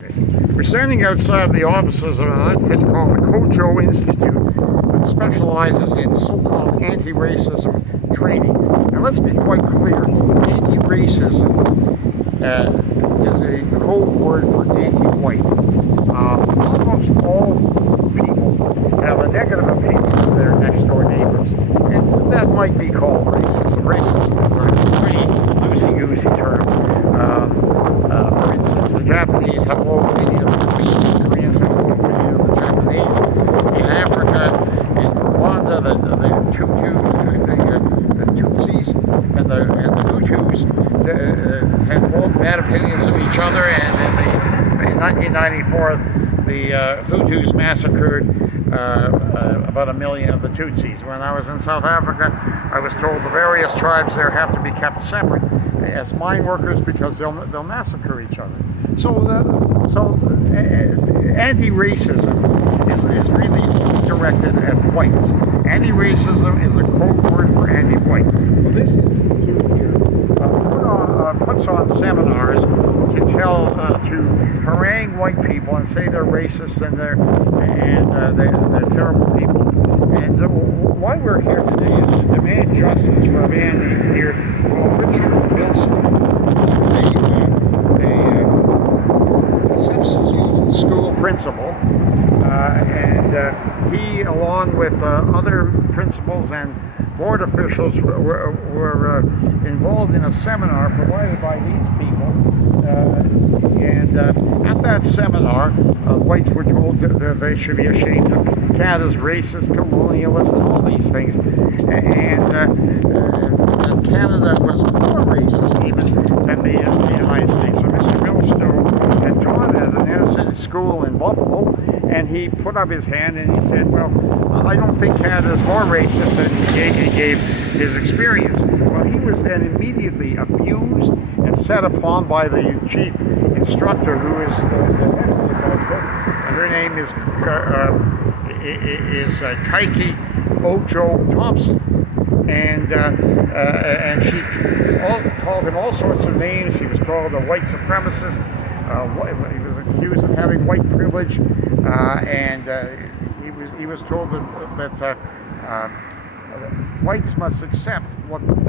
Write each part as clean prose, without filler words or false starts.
We're standing outside the offices of an outfit called the KOJO Institute that specializes in so-called anti-racism training. And let's be quite clear, anti-racism is a code word for anti-white. Almost all people have a negative opinion of their next-door neighbors, and that might be called racism. Racism is a pretty loosey-goosey term. For instance, the Japanese have a low opinion of the Koreans, the Koreans have a low opinion of the Japanese. In Africa, in Rwanda, the Tutsis and the Hutus had all bad opinions of each other, and in 1994, the Hutus massacred about 1 million of the Tutsis. When I was in South Africa, I was told the various tribes there have to be kept separate as mine workers because they'll massacre each other. So anti-racism is really only directed at whites. Anti-racism is a code word for anti-white. Well, this institute here puts on seminars to harangue white people and say they're racist and they're terrible people. And why we're here today is to demand justice for a man named here called Richard Millstone, a substitute school principal, and he, along with other principals and board officials, were involved in a seminar provided by these people. And at that seminar, whites were told that they should be ashamed of Canada's racist, colonialist, and all these things. And Canada was more racist even than the United States. So Mr. Millstone had taught at an inner-city school in Buffalo, and he put up his hand and he said, well, I don't think Canada is more racist than he gave his experience. Well, he was then immediately abused and set upon by the chief instructor, who is the head of this outfit, and her name is KOJO Thompson. And she called him all sorts of names. He was called a white supremacist. He was accused of having white privilege, and he was told that whites must accept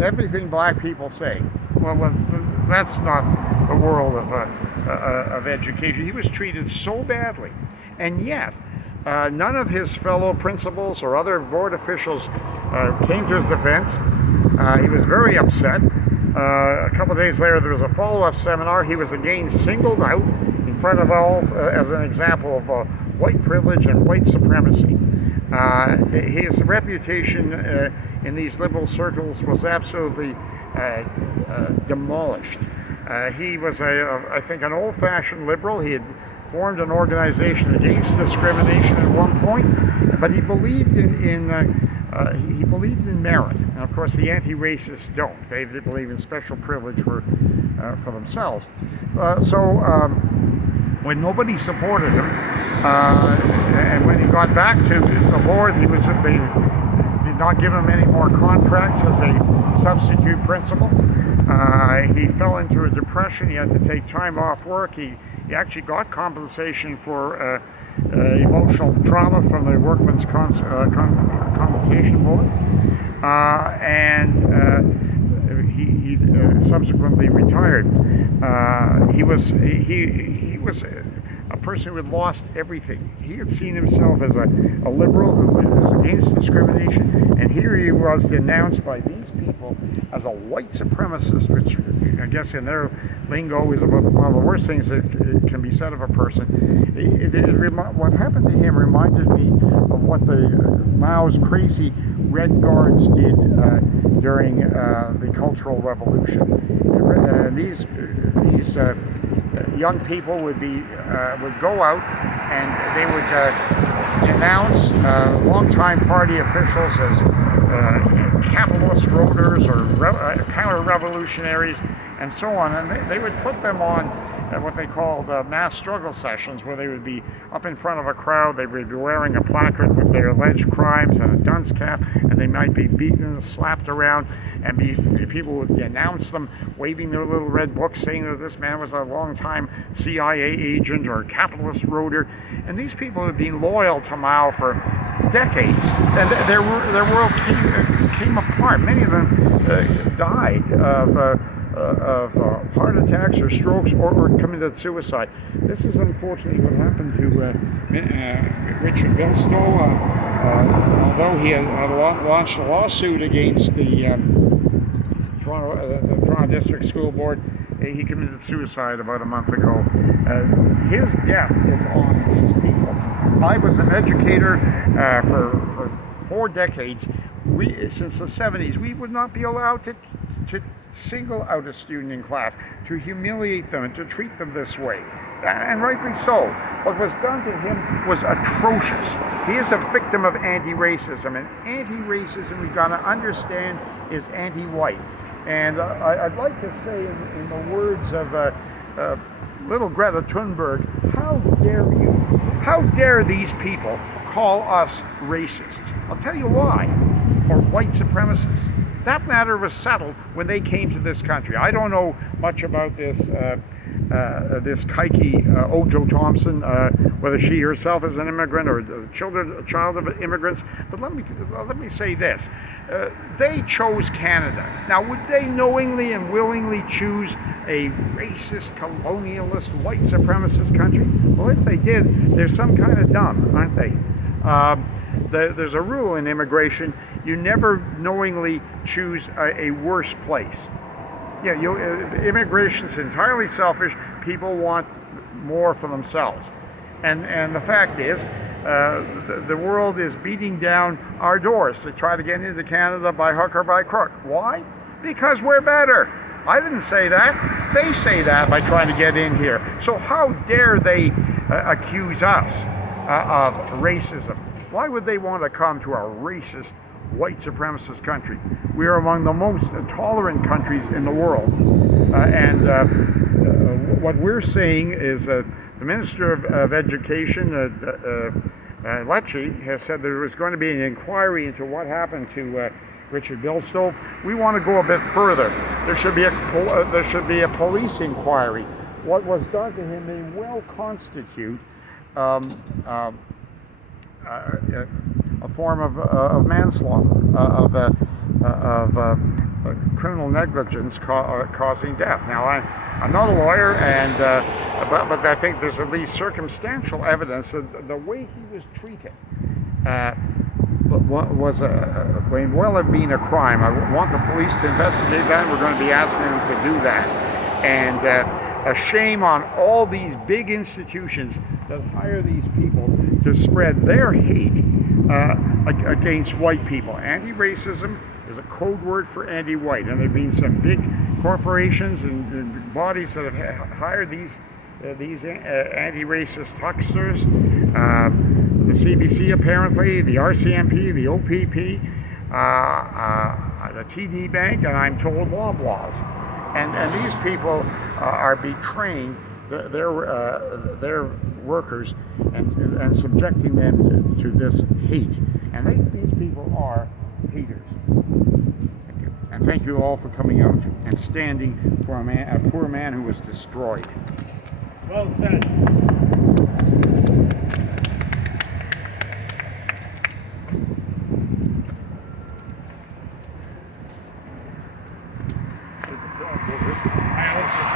everything black people say. Well, that's not the world of education. He was treated so badly, and yet none of his fellow principals or other board officials came to his defense. He was very upset. A couple of days later, there was a follow-up seminar. He was again singled out in front of all as an example of white privilege and white supremacy. His reputation in these liberal circles was absolutely demolished. He was, I think, an old-fashioned liberal. He had formed an organization against discrimination at one point, but he believed in merit. And of course, the anti-racists don't. They believe in special privilege for themselves. When nobody supported him, and when he got back to the board, they did not give him any more contracts as a substitute principal. He fell into a depression. He had to take time off work. He actually got compensation for emotional trauma from the Workmen's Compensation Board, and he subsequently retired. He was a person who had lost everything. He had seen himself as a liberal who was against discrimination, and here he was denounced by these people as a white supremacist, which I guess in their lingo is about one of the worst things that can be said of a person. What happened to him reminded me of what the Mao's crazy Red Guards did during the Cultural Revolution. These young people would go out and they would denounce longtime party officials as capitalist roaders or counter-revolutionaries and so on, and they would put them on what they called mass struggle sessions, where they would be up in front of a crowd, they would be wearing a placard with their alleged crimes and a dunce cap, and they might be beaten and slapped around, and people would denounce them, waving their little red books, saying that this man was a long-time CIA agent or capitalist roader. And these people had been loyal to Mao for decades, and their world came apart. Many of them died of heart attacks or strokes, or committed suicide. This is unfortunately what happened to Richard Bilstow. Although he had launched a lawsuit against the Toronto District School Board, he committed suicide about a month ago. His death is on these people. I was an educator for 4 decades. Since the 70s, we would not be allowed to single out a student in class, to humiliate them and to treat them this way. And rightly so. What was done to him was atrocious. He is a victim of anti-racism, and anti-racism, we've got to understand, is anti-white. And I'd like to say, in the words of little Greta Thunberg, how dare you? How dare these people call us racists? I'll tell you why. Or white supremacists. That matter was settled when they came to this country. I don't know much about this this KOJO Thompson, whether she herself is an immigrant or a child of immigrants. But let me say this: they chose Canada. Now, would they knowingly and willingly choose a racist, colonialist, white supremacist country? Well, if they did, they're some kind of dumb, aren't they? There's a rule in immigration: you never knowingly choose a worse place. Yeah, immigration is entirely selfish. People want more for themselves, and the fact is, the world is beating down our doors to try to get into Canada by hook or by crook. Why? Because we're better. I didn't say that. They say that by trying to get in here. So how dare they accuse us of racism? Why would they want to come to our racist, white supremacist country? We are among the most tolerant countries in the world. What we're saying is the Minister of Education, Lecce, has said there was going to be an inquiry into what happened to Richard Bilstow. We want to go a bit further. There should be a police inquiry. What was done to him may well constitute a form of manslaughter, of criminal negligence causing death. Now, I'm not a lawyer, but I think there's at least circumstantial evidence that the way he was treated may well have been a crime. I want the police to investigate that. We're going to be asking them to do that. And a shame on all these big institutions that hire these people to spread their hate against white people. Anti-racism is a code word for anti-white, and there have been some big corporations and bodies that have hired these anti-racist hucksters. The CBC apparently, the RCMP, the OPP, the TD Bank, and I'm told Loblaws. And these people are betraying their workers and subjecting them to this hate. And these people are haters. Thank you. And thank you all for coming out and standing for a poor man who was destroyed. Well said. I hope so.